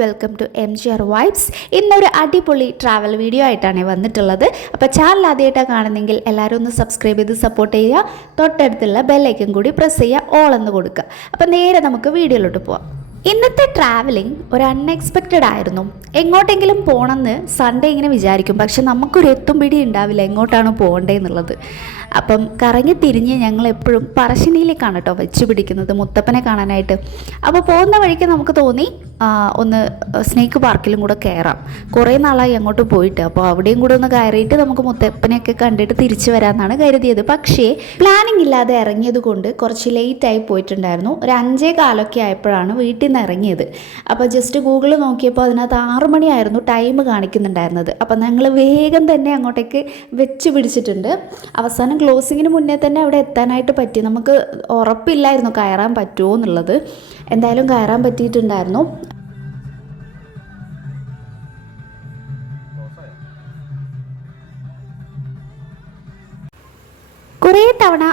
Welcome to M G R vibes ഇന്നൊരു അടിപൊളി travel video ആയിട്ടാണ് വന്നിട്ടുള്ളത്. അപ്പോൾ ചാനൽ ആദ്യമായിട്ടാണ് കാണുന്നെങ്കിൽ എല്ലാവരും ഒന്ന് സബ്സ്ക്രൈബ് ചെയ്ത് സപ്പോർട്ട് ചെയ്യുക. തൊട്ടടുത്തുള്ള ബെല്ലൈക്കൻ കൂടി പ്രസ് ചെയ്യുക. ഓൾ എന്ന് കൊടുക്കുക. അപ്പോൾ നേരെ നമുക്ക് വീഡിയോയിലോട്ട് പോവാം. ഇന്നത്തെ ട്രാവലിംഗ് ഒരു അൺഎക്സ്പെക്റ്റഡ് ആയിരുന്നു. എങ്ങോട്ടെങ്കിലും പോകണമെന്ന് സൺഡേ ഇങ്ങനെ വിചാരിക്കും. പക്ഷെ നമുക്കൊരു എത്തും പിടി ഉണ്ടാവില്ല എങ്ങോട്ടാണ് പോകേണ്ടതെന്നുള്ളത് അപ്പം കറങ്ങി തിരിഞ്ഞ് ഞങ്ങൾ എപ്പോഴും പറശ്ശിനിയിലേക്കാണ് കേട്ടോ വെച്ച് പിടിക്കുന്നത് മുത്തപ്പനെ കാണാനായിട്ട്. അപ്പോൾ പോകുന്ന വഴിക്ക് നമുക്ക് തോന്നി ഒന്ന് സ്നേക്ക് പാർക്കിലും കൂടെ കയറാം കുറേ നാളായി അങ്ങോട്ട് പോയിട്ട് അപ്പോൾ അവിടെയും കൂടെ ഒന്ന് കയറിയിട്ട് നമുക്ക് മുത്തപ്പനെയൊക്കെ കണ്ടിട്ട് തിരിച്ചു വരാമെന്നാണ് കരുതിയത്. പക്ഷേ പ്ലാനിങ് ഇല്ലാതെ ഇറങ്ങിയത് കൊണ്ട് കുറച്ച് ലേറ്റായി പോയിട്ടുണ്ടായിരുന്നു. ഒരു അഞ്ചേ കാലൊക്കെ ആയപ്പോഴാണ് വീട്ടിൽ നിന്ന് ഇറങ്ങിയത്. അപ്പോൾ ജസ്റ്റ് ഗൂഗിൾ നോക്കിയപ്പോൾ അതിനകത്ത് ആറു മണിയായിരുന്നു ടൈം കാണിക്കുന്നുണ്ടായിരുന്നത്. അപ്പോൾ ഞങ്ങൾ വേഗം തന്നെ അങ്ങോട്ടേക്ക് വെച്ച് പിടിച്ചിട്ടുണ്ട്. അവസാനം ക്ലോസിങ്ങിന് മുന്നേ തന്നെ അവിടെ എത്താനായിട്ട് പറ്റി. നമുക്ക് ഉറപ്പില്ലായിരുന്നു കയറാൻ പറ്റുമോ എന്നുള്ളത്. എന്തായാലും കയറാൻ പറ്റിയിട്ടുണ്ടായിരുന്നു. തവണ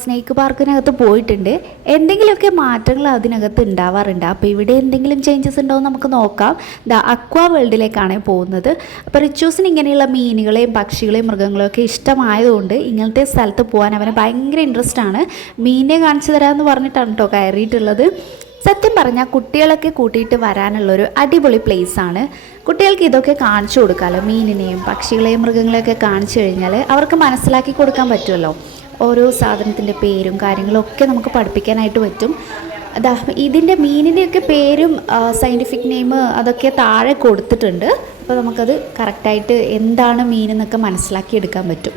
സ്നേക്ക് പാർക്കിനകത്ത് പോയിട്ടുണ്ട്. എന്തെങ്കിലുമൊക്കെ മാറ്റങ്ങൾ അതിനകത്ത് ഉണ്ടാവാറുണ്ട്? അപ്പോൾ ഇവിടെ എന്തെങ്കിലും ചേഞ്ചസ് ഉണ്ടോ എന്ന് നമുക്ക് നോക്കാം. ദ അക്വ വേൾഡിലേക്കാണ് പോകുന്നത്. അപ്പോൾ റിച്ചൂസിന് ഇങ്ങനെയുള്ള മീനുകളെയും പക്ഷികളെയും മൃഗങ്ങളെയും ഒക്കെ ഇഷ്ടമായതുകൊണ്ട് ഇങ്ങനത്തെ സ്ഥലത്ത് പോകാൻ അവന് ഭയങ്കര ഇൻട്രസ്റ്റ് ആണ്. മീനിനെ കാണിച്ചു തരാമെന്ന് പറഞ്ഞിട്ടാണ് കേട്ടോ കയറിയിട്ടുള്ളത്. സത്യം പറഞ്ഞാൽ കുട്ടികളൊക്കെ കൂട്ടിയിട്ട് വരാനുള്ളൊരു അടിപൊളി ആണ്. കുട്ടികൾക്ക് ഇതൊക്കെ കാണിച്ചു കൊടുക്കാമല്ലോ മീനിനെയും പക്ഷികളെയും മൃഗങ്ങളെയൊക്കെ കാണിച്ചു കഴിഞ്ഞാൽ അവർക്ക് മനസ്സിലാക്കി കൊടുക്കാൻ പറ്റുമല്ലോ. ഓരോ സാധനത്തിന്റെ പേരും കാര്യങ്ങളും ഒക്കെ നമുക്ക് പഠിപ്പിക്കാനായിട്ട് പറ്റും. അതാ ഇതിന്റെ മീനിന്റെയൊക്കെ പേരും സയന്റിഫിക് നെയിം അതൊക്കെ താഴെ കൊടുത്തിട്ടുണ്ട്. അപ്പോൾ നമുക്കത് കറക്റ്റായിട്ട് എന്താണ് മീൻ എന്നൊക്കെ മനസ്സിലാക്കി എടുക്കാൻ പറ്റും.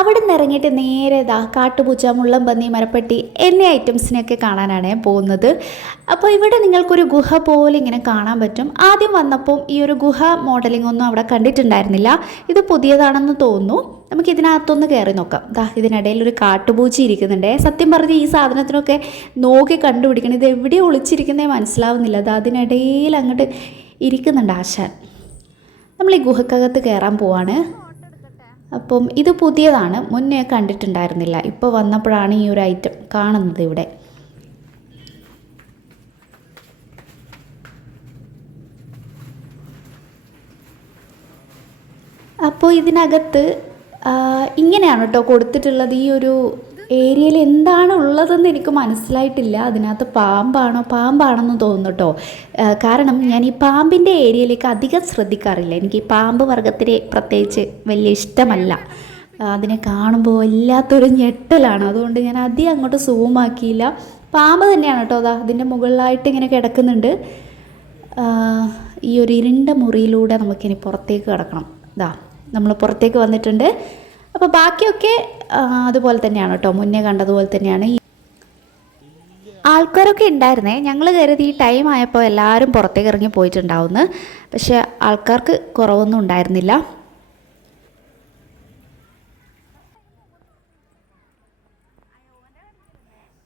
അവിടെ നിന്ന് ഇറങ്ങിയിട്ട് നേരെ ഇതാ കാട്ടുപൂച്ച മുള്ളംപന്നി മരപ്പെട്ടി എന്നീ ഐറ്റംസിനെയൊക്കെ കാണാനാണ് പോകുന്നത്. അപ്പോൾ ഇവിടെ നിങ്ങൾക്കൊരു ഗുഹ പോലെ ഇങ്ങനെ കാണാൻ പറ്റും. ആദ്യം വന്നപ്പോൾ ഈ ഒരു ഗുഹ മോഡലിംഗ് ഒന്നും അവിടെ കണ്ടിട്ടുണ്ടായിരുന്നില്ല. ഇത് പുതിയതാണെന്ന് തോന്നുന്നു. നമുക്ക് ഇതിനകത്തൊന്ന് കയറി നോക്കാം. ദാ ഇതിനിടയിൽ ഒരു കാട്ടുപൂച്ച ഇരിക്കുന്നുണ്ടേ. സത്യം പറഞ്ഞ് ഈ സാധനത്തിനൊക്കെ നോക്കി കണ്ടുപിടിക്കണം. ഇത് എവിടെ ഒളിച്ചിരിക്കുന്നേ മനസ്സിലാവുന്നില്ല. അത് അതിനിടയിൽ അങ്ങോട്ട് ഇരിക്കുന്നുണ്ട് ആശാൻ. നമ്മൾ ഈ ഗുഹക്കകത്ത് കയറാൻ പോവാണ്. അപ്പം ഇത് പുതിയതാണ്. മുന്നേ കണ്ടിട്ടുണ്ടായിരുന്നില്ല. ഇപ്പോൾ വന്നപ്പോഴാണ് ഈ ഒരു ഐറ്റം കാണുന്നത് ഇവിടെ. അപ്പോൾ ഇതിനകത്ത് ഇങ്ങനെയാണ് കേട്ടോ കൊടുത്തിട്ടുള്ളത് ഈ ഒരു ഏരിയയിൽ എന്താണ് ഉള്ളതെന്ന് എനിക്ക് മനസ്സിലായിട്ടില്ല. അതിനകത്ത് പാമ്പാണോ? പാമ്പാണെന്ന് തോന്നുന്നു കേട്ടോ കാരണം ഞാൻ ഈ പാമ്പിന്റെ ഏരിയയിലേക്ക് അധികം ശ്രദ്ധിക്കാറില്ല. എനിക്ക് ഈ പാമ്പ് വർഗത്തിനെ പ്രത്യേകിച്ച് വലിയ ഇഷ്ടമല്ല. അതിനെ കാണുമ്പോൾ വല്ലാത്തൊരു ഞെട്ടലാണ്. അതുകൊണ്ട് ഞാൻ അധികം അങ്ങോട്ട് സൂമാക്കിയില്ല പാമ്പ് തന്നെയാണ് കേട്ടോ അതാ അതിന്റെ മുകളിലായിട്ട് ഇങ്ങനെ കിടക്കുന്നുണ്ട്. ഈ ഒരു ഇരുണ്ട മുറിയിലൂടെ നമുക്കിനി പുറത്തേക്ക് കിടക്കണം. ഇതാ നമ്മൾ പുറത്തേക്ക് വന്നിട്ടുണ്ട്. അപ്പോൾ ബാക്കിയൊക്കെ അതുപോലെ തന്നെയാണ് കേട്ടോ. മുന്നേ കണ്ടതുപോലെ തന്നെയാണ് ആൾക്കാരൊക്കെ ഉണ്ടായിരുന്നേ. ഞങ്ങൾ കരുതി ഈ ടൈം ആയപ്പോൾ എല്ലാവരും പുറത്തേക്ക് ഇറങ്ങി പോയിട്ടുണ്ടാവുമെന്ന് പക്ഷെ ആൾക്കാർക്ക് കുറവൊന്നും ഉണ്ടായിരുന്നില്ല.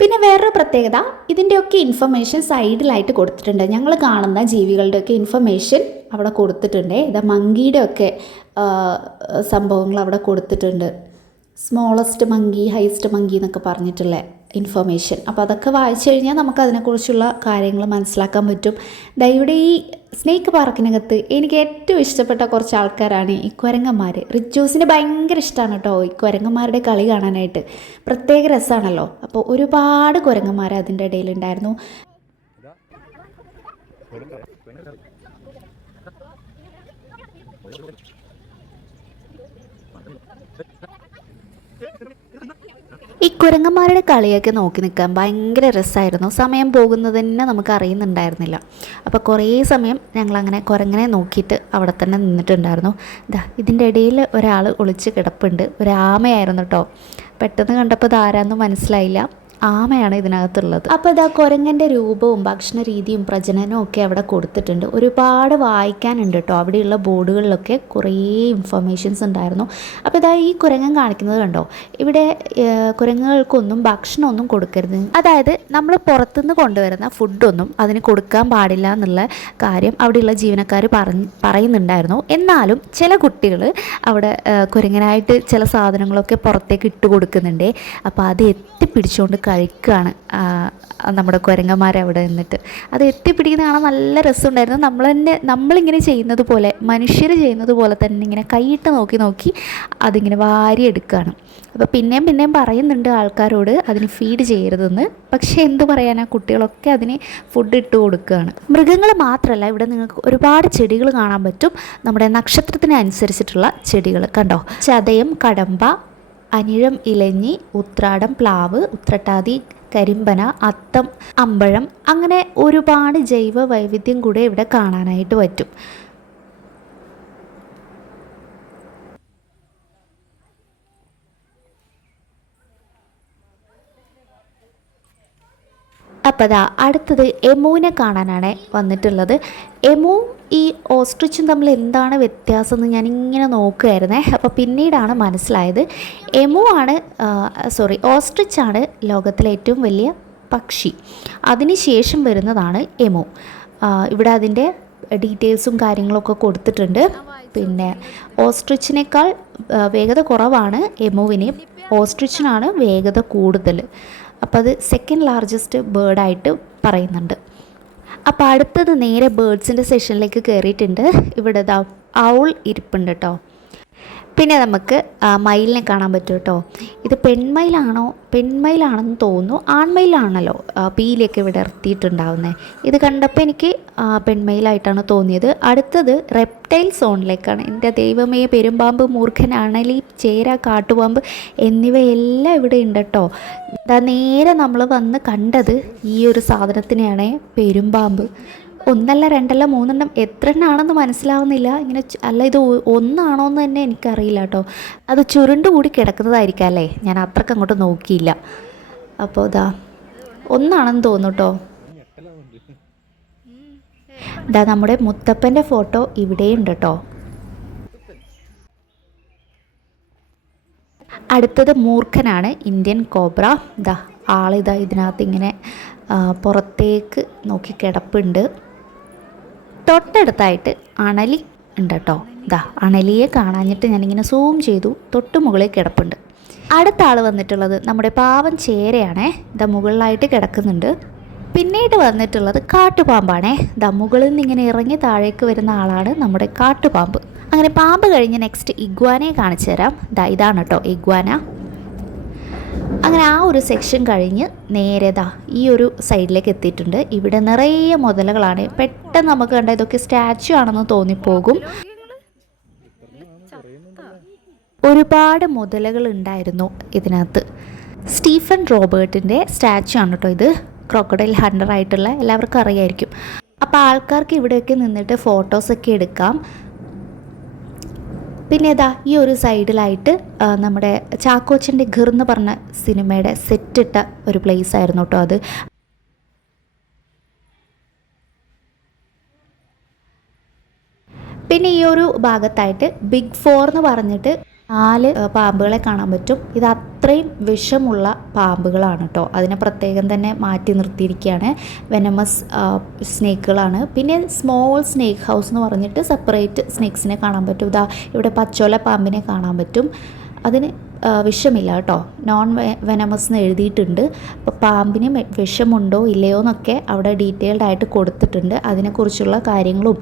പിന്നെ വേറൊരു പ്രത്യേകത ഇതിന്റെയൊക്കെ ഇൻഫർമേഷൻ സൈഡിലായിട്ട് കൊടുത്തിട്ടുണ്ട്. ഞങ്ങൾ കാണുന്ന ജീവികളുടെയൊക്കെ ഇൻഫർമേഷൻ അവിടെ കൊടുത്തിട്ടുണ്ട്. ഇതാ മങ്കിയുടെ ഒക്കെ സംഭവങ്ങൾ അവിടെ കൊടുത്തിട്ടുണ്ട്. സ്മോളസ്റ്റ് മങ്കി ഹയസ്റ്റ് മങ്കി എന്നൊക്കെ പറഞ്ഞിട്ടുള്ള ഇൻഫർമേഷൻ അപ്പോൾ അതൊക്കെ വായിച്ചു കഴിഞ്ഞാൽ നമുക്ക് അതിനെക്കുറിച്ചുള്ള കാര്യങ്ങൾ മനസ്സിലാക്കാൻ പറ്റും. ദാ ഇവിടെ ഈ സ്നേക്ക് പാർക്കിനകത്ത് എനിക്ക് ഏറ്റവും ഇഷ്ടപ്പെട്ട കുറച്ച് ആൾക്കാരാണ് ഈ കുരങ്ങന്മാർ റിച്ചൂസിന് ഭയങ്കര ഇഷ്ടമാണ് കേട്ടോ ഈ കുരങ്ങന്മാരുടെ കളി കാണാനായിട്ട്. പ്രത്യേക രസമാണല്ലോ അപ്പോൾ ഒരുപാട് കുരങ്ങന്മാർ അതിന്റെ ഇടയിലുണ്ടായിരുന്നു ഈ കുരങ്ങന്മാരുടെ കളിയൊക്കെ നോക്കി നിൽക്കാൻ ഭയങ്കര രസമായിരുന്നു. സമയം പോകുന്നത് തന്നെ നമുക്ക് അറിയുന്നുണ്ടായിരുന്നില്ല. അപ്പോൾ കുറേ സമയം ഞങ്ങളങ്ങനെ കുരങ്ങനെ നോക്കിയിട്ട് അവിടെ തന്നെ നിന്നിട്ടുണ്ടായിരുന്നു. ഇതാ ഇതിന്റെ ഇടയിൽ ഒരാൾ ഒളിച്ച് കിടപ്പുണ്ട്. ഒരാമയായിരുന്നു കേട്ടോ പെട്ടെന്ന് കണ്ടപ്പോൾ ഇത് ആരാന്നും മനസ്സിലായില്ല. ആമയാണ് ഇതിനകത്തുള്ളത്. അപ്പോൾ ഇതാ കുരങ്ങന്റെ രൂപവും ഭക്ഷണ രീതിയും പ്രജനനവും ഒക്കെ അവിടെ കൊടുത്തിട്ടുണ്ട്. ഒരുപാട് വായിക്കാനുണ്ട് കേട്ടോ അവിടെയുള്ള ബോർഡുകളിലൊക്കെ കുറേ ഇൻഫർമേഷൻസ് ഉണ്ടായിരുന്നു. അപ്പോൾ ഇതാ ഈ കുരങ്ങൻ കാണിക്കുന്നത് കണ്ടോ? ഇവിടെ കുരങ്ങുകൾക്കൊന്നും ഭക്ഷണമൊന്നും കൊടുക്കരുത്. അതായത് നമ്മൾ പുറത്തുനിന്ന് കൊണ്ടുവരുന്ന ഫുഡൊന്നും അതിന് കൊടുക്കാൻ പാടില്ല എന്നുള്ള കാര്യം അവിടെയുള്ള ജീവനക്കാർ പറഞ്ഞ് പറയുന്നുണ്ടായിരുന്നു. എന്നാലും ചില കുട്ടികൾ അവിടെ കുരങ്ങനായിട്ട് ചില സാധനങ്ങളൊക്കെ പുറത്തേക്ക് ഇട്ട് കൊടുക്കുന്നുണ്ട് അപ്പോൾ അത് എത്തിപ്പിടിച്ചുകൊണ്ട് കഴിക്കുകയാണ് നമ്മുടെ കുരങ്ങന്മാർ അവിടെ നിന്നിട്ട്. അത് എത്തിപ്പിടിക്കുന്ന കാണാൻ നല്ല രസമുണ്ടായിരുന്നു. നമ്മൾ തന്നെ നമ്മളിങ്ങനെ ചെയ്യുന്നത് പോലെ മനുഷ്യർ ചെയ്യുന്നത് പോലെ തന്നെ ഇങ്ങനെ കൈയിട്ട് നോക്കി നോക്കി അതിങ്ങനെ വാരിയെടുക്കുകയാണ് അപ്പോൾ പിന്നെയും പിന്നെയും പറയുന്നുണ്ട് ആൾക്കാരോട് അതിന് ഫീഡ് ചെയ്യരുതെന്ന്. പക്ഷേ എന്ത് പറയാനാ? കുട്ടികളൊക്കെ അതിന് ഫുഡ് ഇട്ട് കൊടുക്കുകയാണ് മൃഗങ്ങൾ മാത്രമല്ല ഇവിടെ നിങ്ങൾക്ക് ഒരുപാട് ചെടികൾ കാണാൻ പറ്റും. നമ്മുടെ നക്ഷത്രത്തിനനുസരിച്ചിട്ടുള്ള ചെടികൾ. കണ്ടോ? ചതയം കടമ്പ അനിഴം ഇലഞ്ഞി ഉത്രാടം പ്ലാവ് ഉത്രട്ടാതി കരിമ്പന അത്തം അമ്പഴം അങ്ങനെ ഒരുപാട് ജൈവ വൈവിധ്യം കൂടെ ഇവിടെ കാണാനായിട്ട് പറ്റും. അപ്പോൾ അതാ അടുത്തത് എമുവിനെ കാണാനാണ് വന്നിട്ടുള്ളത്. എമു ഈ ഓസ്ട്രിച്ചും തമ്മിൽ എന്താണ് വ്യത്യാസം എന്ന് ഞാൻ ഇങ്ങനെ നോക്കുകയായിരുന്നേ അപ്പോൾ പിന്നീടാണ് മനസ്സിലായത്. എമു ആണ് സോറി ഓസ്ട്രിച്ചാണ് ലോകത്തിലെ ഏറ്റവും വലിയ പക്ഷി. അതിനുശേഷം വരുന്നതാണ് എമു. ഇവിടെ അതിന്റെ ഡീറ്റെയിൽസും കാര്യങ്ങളൊക്കെ കൊടുത്തിട്ടുണ്ട്. പിന്നെ ഓസ്ട്രിച്ചിനേക്കാൾ വേഗത കുറവാണ് എമുവിന്. ഓസ്ട്രിച്ചിനാണ് വേഗത കൂടുതൽ. അപ്പോൾ അത് സെക്കൻഡ് ലാർജസ്റ്റ് ബേർഡായിട്ട് പറയുന്നുണ്ട്. അപ്പോൾ അടുത്തത് നേരെ ബേർഡ്സിന്റെ സെഷനിലേക്ക് കയറിയിട്ടുണ്ട് ഇവിടെ ദാ ഔൾ ഇരിപ്പുണ്ട് കേട്ടോ പിന്നെ നമുക്ക് മയിലിനെ കാണാൻ പറ്റും കേട്ടോ. ഇത് പെൺമയിലാണോ? പെൺമയിലാണെന്ന് തോന്നുന്നു. ആൺമയിലാണല്ലോ പീലിയൊക്കെ വിടർത്തിയിട്ടുണ്ടാവുന്നത് ഇത് കണ്ടപ്പോൾ എനിക്ക് പെൺമയിലായിട്ടാണ് തോന്നിയത്. അടുത്തത് റെപ്റ്റൈൽ സോണിലേക്കാണ് എന്റെ ദൈവമേ പെരുമ്പാമ്പ് മൂർഖൻ അണലി ചേര കാട്ടുപാമ്പ് എന്നിവയെല്ലാം ഇവിടെ ഉണ്ട് കേട്ടോ. നേരെ നമ്മൾ വന്ന് കണ്ടത് ഈ ഒരു സാധനത്തിനെയാണ് പെരുമ്പാമ്പ്. ഒന്നല്ല രണ്ടല്ല മൂന്നെണ്ണം എത്ര എണ്ണാണെന്ന് മനസ്സിലാവുന്നില്ല. ഇങ്ങനെ അല്ല ഇത് ഒന്നാണോ എന്ന് തന്നെ എനിക്കറിയില്ല കേട്ടോ. അത് ചുരുണ്ട് കൂടി കിടക്കുന്നതായിരിക്കാം അല്ലേ? ഞാൻ അത്രയ്ക്ക് അങ്ങോട്ട് നോക്കിയില്ല. അപ്പോൾ ഇതാ ഒന്നാണെന്ന് തോന്നുന്നു കേട്ടോ. ഇതാ നമ്മുടെ മുത്തപ്പന്റെ ഫോട്ടോ ഇവിടെയുണ്ട് കേട്ടോ. അടുത്തത് മൂർഖനാണ് ഇന്ത്യൻ കോബ്ര. ദാ ആളിതാ ഇതിനകത്ത് ഇങ്ങനെ പുറത്തേക്ക് നോക്കി കിടപ്പുണ്ട്. തൊട്ടടുത്തായിട്ട് അണലി ഉണ്ട് കേട്ടോ ദാ അണലിയെ കാണാഞ്ഞിട്ട് ഞാനിങ്ങനെ സൂം ചെയ്തു. തൊട്ട് മുകളിൽ കിടപ്പുണ്ട്. അടുത്ത ആൾ വന്നിട്ടുള്ളത് നമ്മുടെ പാവൻ ചേരയാണേ. ഇതാ മുകളിലായിട്ട് കിടക്കുന്നുണ്ട്. പിന്നീട് വന്നിട്ടുള്ളത് കാട്ടുപാമ്പാണേ. ദാ മുകളിൽ നിന്ന് ഇങ്ങനെ ഇറങ്ങി താഴേക്ക് വരുന്ന ആളാണ് നമ്മുടെ കാട്ടുപാമ്പ്. അങ്ങനെ പാമ്പ് കഴിഞ്ഞ് നെക്സ്റ്റ് ഇഗ്വാനയെ കാണിച്ചു തരാം ദാ ഇതാണ് കേട്ടോ ഇഗ്വാന. അങ്ങനെ ആ ഒരു സെക്ഷൻ കഴിഞ്ഞ് നേരെ ദാ ഈ ഒരു സൈഡിലേക്ക് എത്തിയിട്ടുണ്ട്. ഇവിടെ നിറയെ മുതലകളാണ്. പെട്ടെന്ന് നമുക്ക് കണ്ട ഇതൊക്കെ സ്റ്റാച്ചു ആണെന്ന് തോന്നിപ്പോകും. ഒരുപാട് മുതലകൾ ഉണ്ടായിരുന്നു ഇതിനകത്ത്. സ്റ്റീഫൻ റോബർട്ടിന്റെ സ്റ്റാച്ചു ആണ് കേട്ടോ ഇത്. ക്രോക്കഡൈൽ ഹണ്ടർ ആയിട്ടുള്ള എല്ലാവർക്കും അറിയായിരിക്കും. അപ്പോൾ ആൾക്കാർക്ക് ഇവിടെയൊക്കെ നിന്നിട്ട് ഫോട്ടോസൊക്കെ എടുക്കാം. പിന്നെ ഇതാ ഈ ഒരു സൈഡിലായിട്ട് നമ്മുടെ ചാക്കോച്ചന്റെ ഘർ എന്ന് പറഞ്ഞ സിനിമയുടെ സെറ്റിട്ട ഒരു പ്ലേസ് ആയിരുന്നു കേട്ടോ അത്. പിന്നെ ഈ ഒരു ഭാഗത്തായിട്ട് ബിഗ് ഫോർ എന്ന് പറഞ്ഞിട്ട് നാല് പാമ്പുകളെ കാണാൻ പറ്റും. ഇത് അത്രയും വിഷമുള്ള പാമ്പുകളാണ് കേട്ടോ അതിനെ പ്രത്യേകം തന്നെ മാറ്റി നിർത്തിയിരിക്കുകയാണ്. വെനമസ് സ്നേക്കുകളാണ്. പിന്നെ സ്മോൾ സ്നേക്ക് ഹൗസ് എന്ന് പറഞ്ഞിട്ട് സെപ്പറേറ്റ് സ്നേക്സിനെ കാണാൻ പറ്റും. ഇതാ ഇവിടെ പച്ചോല പാമ്പിനെ കാണാൻ പറ്റും. അതിന് വിഷമില്ല കേട്ടോ നോൺ വെനമസ് എന്ന് എഴുതിയിട്ടുണ്ട്. അപ്പോൾ പാമ്പിന് വിഷമുണ്ടോ ഇല്ലയോ എന്നൊക്കെ അവിടെ ഡീറ്റെയിൽഡ് ആയിട്ട് കൊടുത്തിട്ടുണ്ട്. അതിനെക്കുറിച്ചുള്ള കാര്യങ്ങളും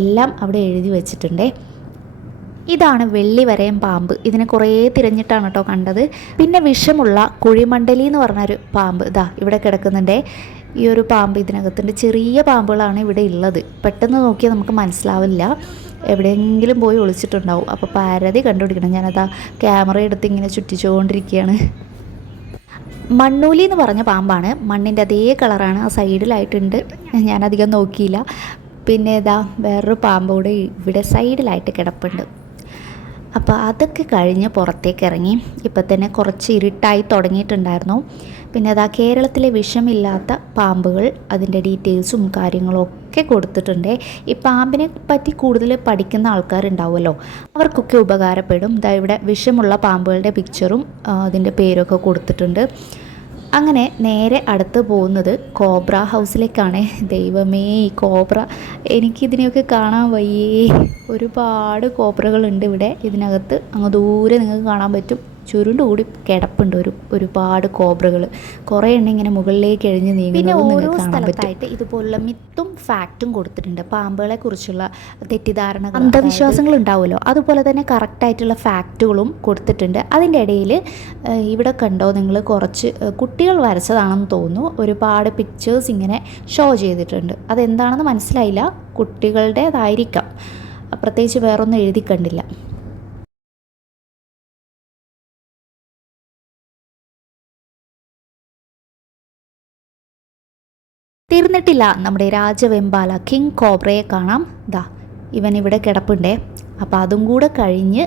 എല്ലാം അവിടെ എഴുതി വെച്ചിട്ടുണ്ടേ. ഇതാണ് വെള്ളിവരയം പാമ്പ്. ഇതിനെ കുറേ തിരഞ്ഞിട്ടാണ് കേട്ടോ കണ്ടത്. പിന്നെ വിഷമുള്ള കുഴിമണ്ടലി എന്ന് പറഞ്ഞൊരു പാമ്പ്. ഇതാ ഇവിടെ കിടക്കുന്നുണ്ടേ. ഈ ഒരു പാമ്പ് ഇതിനകത്തുണ്ട്. ചെറിയ പാമ്പുകളാണ് ഇവിടെ ഉള്ളത്. പെട്ടെന്ന് നോക്കിയാൽ നമുക്ക് മനസ്സിലാവില്ല. എവിടെയെങ്കിലും പോയി ഒളിച്ചിട്ടുണ്ടാവും. അപ്പോൾ പാരതി കണ്ടുപിടിക്കണം. ഞാനതാ ക്യാമറ എടുത്ത് ഇങ്ങനെ ചുറ്റിച്ചുകൊണ്ടിരിക്കുകയാണ്. മണ്ണൂലി എന്ന് പറഞ്ഞ പാമ്പാണ്. മണ്ണിന്റെ അതേ കളറാണ് ആ സൈഡിലായിട്ടുണ്ട്. ഞാനധികം നോക്കിയില്ല. പിന്നെ ഇതാ വേറൊരു പാമ്പ് കൂടെ ഇവിടെ സൈഡിലായിട്ട് കിടപ്പുണ്ട്. അപ്പോൾ അതൊക്കെ കഴിഞ്ഞ് പുറത്തേക്ക് ഇറങ്ങി ഇപ്പം തന്നെ കുറച്ച് ഇരുട്ടായി തുടങ്ങിയിട്ടുണ്ടായിരുന്നു. പിന്നെ അതാ കേരളത്തിലെ വിഷമില്ലാത്ത പാമ്പുകൾ അതിന്റെ ഡീറ്റെയിൽസും കാര്യങ്ങളും ഒക്കെ കൊടുത്തിട്ടുണ്ട്. ഈ പാമ്പിനെ പറ്റി കൂടുതൽ പഠിക്കുന്ന ആൾക്കാരുണ്ടാവുമല്ലോ അവർക്കൊക്കെ ഉപകാരപ്പെടും. ഇതാ ഇവിടെ വിഷമുള്ള പാമ്പുകളുടെ പിക്ചറും അതിന്റെ പേരൊക്കെ കൊടുത്തിട്ടുണ്ട്. അങ്ങനെ നേരെ അടുത്ത് പോകുന്നത് കോബ്ര ഹൗസിലേക്കാണ്. ദൈവമേ ഈ കോബ്ര. എനിക്കിതിനെയൊക്കെ കാണാൻ വയ്യേ. ഒരുപാട് കോബ്രകളുണ്ട് ഇവിടെ. ഇതിനകത്ത് അങ്ങ് ദൂരെ നിങ്ങൾക്ക് കാണാൻ പറ്റും. ചുരുണ്ട് കൂടി കിടപ്പുണ്ട്. ഒരു ഒരുപാട് കോബ്രകൾ. കുറേ എണ്ണം ഇങ്ങനെ മുകളിലേക്ക് എഴിഞ്ഞ് നീങ്ങുന്നത് നിങ്ങൾക്ക് കാണാൻ പറ്റും. ഇതുപോലുള്ള മിത്തും ഫാക്റ്റും കൊടുത്തിട്ടുണ്ട്. പാമ്പുകളെ കുറിച്ചുള്ള തെറ്റിദ്ധാരണകൾ അന്ധവിശ്വാസങ്ങൾ ഉണ്ടാവുമല്ലോ. അതുപോലെ തന്നെ കറക്റ്റായിട്ടുള്ള ഫാക്റ്റുകളും കൊടുത്തിട്ടുണ്ട്. അതിന്റെ ഇടയിൽ ഇവിടെ കണ്ടോ നിങ്ങൾ കുറച്ച് കുട്ടികൾ വരച്ചതാണെന്ന് തോന്നുന്നു. ഒരുപാട് പിക്ചേഴ്സ് ഇങ്ങനെ ഷോ ചെയ്തിട്ടുണ്ട്. അതെന്താണെന്ന് മനസ്സിലായില്ല. കുട്ടികളുടേതായിരിക്കാം. പ്രത്യേകിച്ച് വേറൊന്നും എഴുതി കണ്ടില്ല. തീർന്നിട്ടില്ല നമ്മുടെ രാജവെമ്പാല കിങ് കോബ്രയെ കാണാം. ദാ ഇവൻ ഇവിടെ കിടപ്പുണ്ടേ. അപ്പോൾ അതും കൂടെ കഴിഞ്ഞ്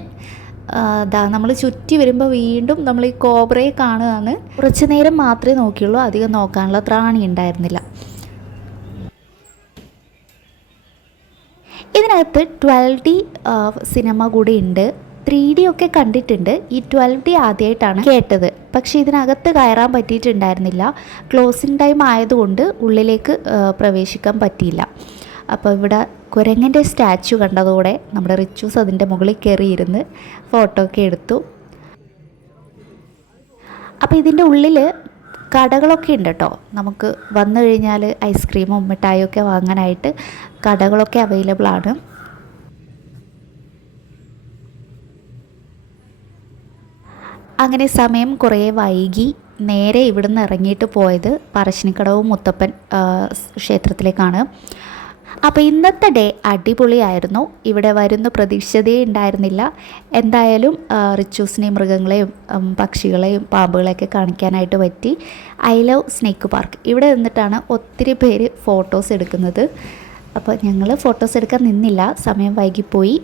ദാ നമ്മൾ ചുറ്റി വരുമ്പോൾ വീണ്ടും നമ്മൾ ഈ കോബ്രയെ കാണുകയാണ്. കുറച്ച് നേരം മാത്രമേ നോക്കിയുള്ളൂ. അധികം നോക്കാനുള്ള ത്രാണി ഉണ്ടായിരുന്നില്ല. ഇതിനകത്ത് ട്വൽവ് ഡി സിനിമ കൂടി ഉണ്ട്. ത്രീ ഡി ഒക്കെ കണ്ടിട്ടുണ്ട്. ഈ ട്വൽവ് ഡി ആദ്യമായിട്ടാണ് കേട്ടത്. പക്ഷേ ഇതിനകത്ത് കയറാൻ പറ്റിയിട്ടുണ്ടായിരുന്നില്ല. ക്ലോസിംഗ് ടൈം ആയതുകൊണ്ട് ഉള്ളിലേക്ക് പ്രവേശിക്കാൻ പറ്റിയില്ല. അപ്പോൾ ഇവിടെ കുരങ്ങന്റെ സ്റ്റാച്ചു കണ്ടതോടെ നമ്മുടെ റിച്ചൂസ് അതിന്റെ മുകളിൽ കയറിയിരുന്ന് ഫോട്ടോ ഒക്കെ എടുത്തു. അപ്പോൾ ഇതിന്റെ ഉള്ളിൽ കടകളൊക്കെ ഉണ്ട് കേട്ടോ. നമുക്ക് വന്നു കഴിഞ്ഞാൽ ഐസ്ക്രീമും മിഠായിയൊക്കെ വാങ്ങാനായിട്ട് കടകളൊക്കെ അവൈലബിൾ ആണ്. അങ്ങനെ സമയം കുറേ വൈകി നേരെ ഇവിടുന്ന് ഇറങ്ങിയിട്ട് പോയത് പറശ്ശിനിക്കടവ് മുത്തപ്പൻ ക്ഷേത്രത്തിലേക്കാണ്. അപ്പോൾ ഇന്നത്തെ ഡേ അടിപൊളിയായിരുന്നു. ഇവിടെ വരുന്ന പ്രതീക്ഷിച്ചതേ ഉണ്ടായിരുന്നില്ല. എന്തായാലും റിച്ചൂസിനെയും മൃഗങ്ങളെയും പക്ഷികളെയും പാമ്പുകളെയൊക്കെ കാണിക്കാനായിട്ട് പറ്റി. I love snake park. ഇവിടെ നിന്നിട്ടാണ് ഒത്തിരി പേര് ഫോട്ടോസ് എടുക്കുന്നത്. അപ്പോൾ ഞങ്ങൾ ഫോട്ടോസ് എടുക്കാൻ നിന്നില്ല. സമയം വൈകിപ്പോയി.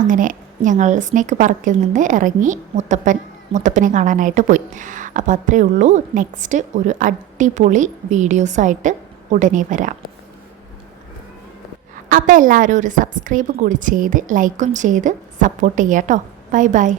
അങ്ങനെ ഞങ്ങൾ സ്നേക്ക് പാർക്കിൽ നിന്ന് ഇറങ്ങി മുത്തപ്പൻ മുത്തപ്പനെ കാണാനായിട്ട് പോയി. അപ്പോൾ അത്രയേ ഉള്ളൂ. നെക്സ്റ്റ് ഒരു അടിപൊളി വീഡിയോസായിട്ട് ഉടനെ വരാം. അപ്പോൾ എല്ലാവരും ഒരു സബ്സ്ക്രൈബും കൂടി ചെയ്ത് ലൈക്കും ചെയ്ത് സപ്പോർട്ട് ചെയ്യാം കേട്ടോ. Bye bye